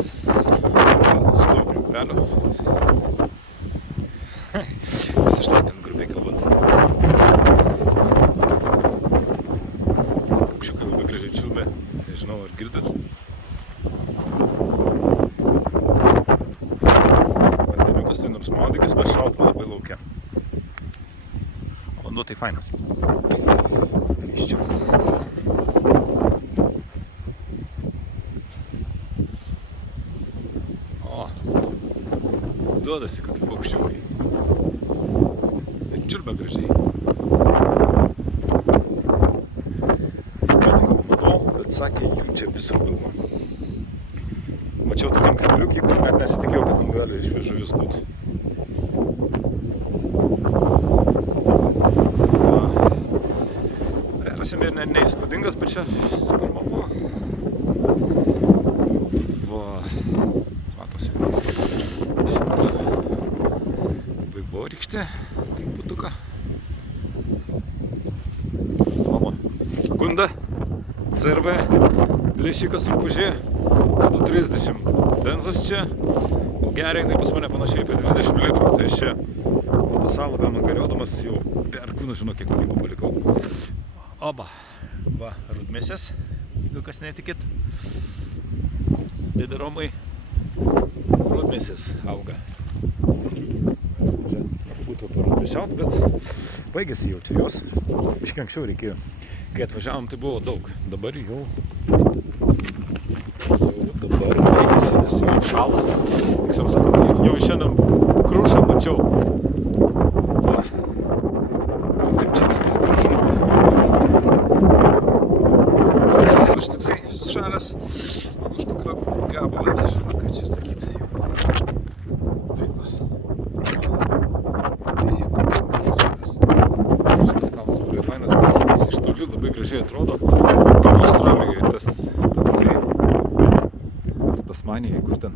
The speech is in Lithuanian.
Sustoju prie upelio. Pasišlaipint, grubiai kalbant. Paukščiukai labai gražiai čiulbia. Nežinau, ar girdit. Vandeniukas tai nors maudykis, bet šalta labai laukia. O vanduo tai fainas. Grįžčiau. Duodasi kokie paukščiukai. Ir čiulbia gražiai. Ką tik matau, bet sakė, jų čia visur pilna. Mačiau tokiam krepeliukį, kur net nesitikėjau, kad man gali iš žuvis būti. Realiai šiandien neįspūdingas, bet čia normalu. Va, matosi. Rykštė, truputuką. Mano Gunda, CRV, plėšikas rupūžė, 230. Benzas čia, geria jinai pas mane panašiai apie 20 litrų. Tai aš čia tą salą man galiodamas jau perkūnu, žinau, kiek laiko palikau. Oba, va, rudmėsės, jeigu kas netikit. Dėdė Romai, rudmėsės auga. Smagu būtų parudmėsiaut, bet baigėsi jau čia jos. Biškai anksčiau reikėjo. Kai atvažiavom, tai buvo daug. Dabar jau baigėsi, nes jau šala. Tiksliau sakant, jau šiandien krušą mačiau. Va. Kaip čia viskas gražu. Aš toksai šaras užpakalio gabalą, nežinau, ką čia sakyti. Taip. Šitas kalnas labai fainas, jis iš toli labai gražiai atrodo. Kaip Australijoje tas toksai, ar Tasmanijai, kur ten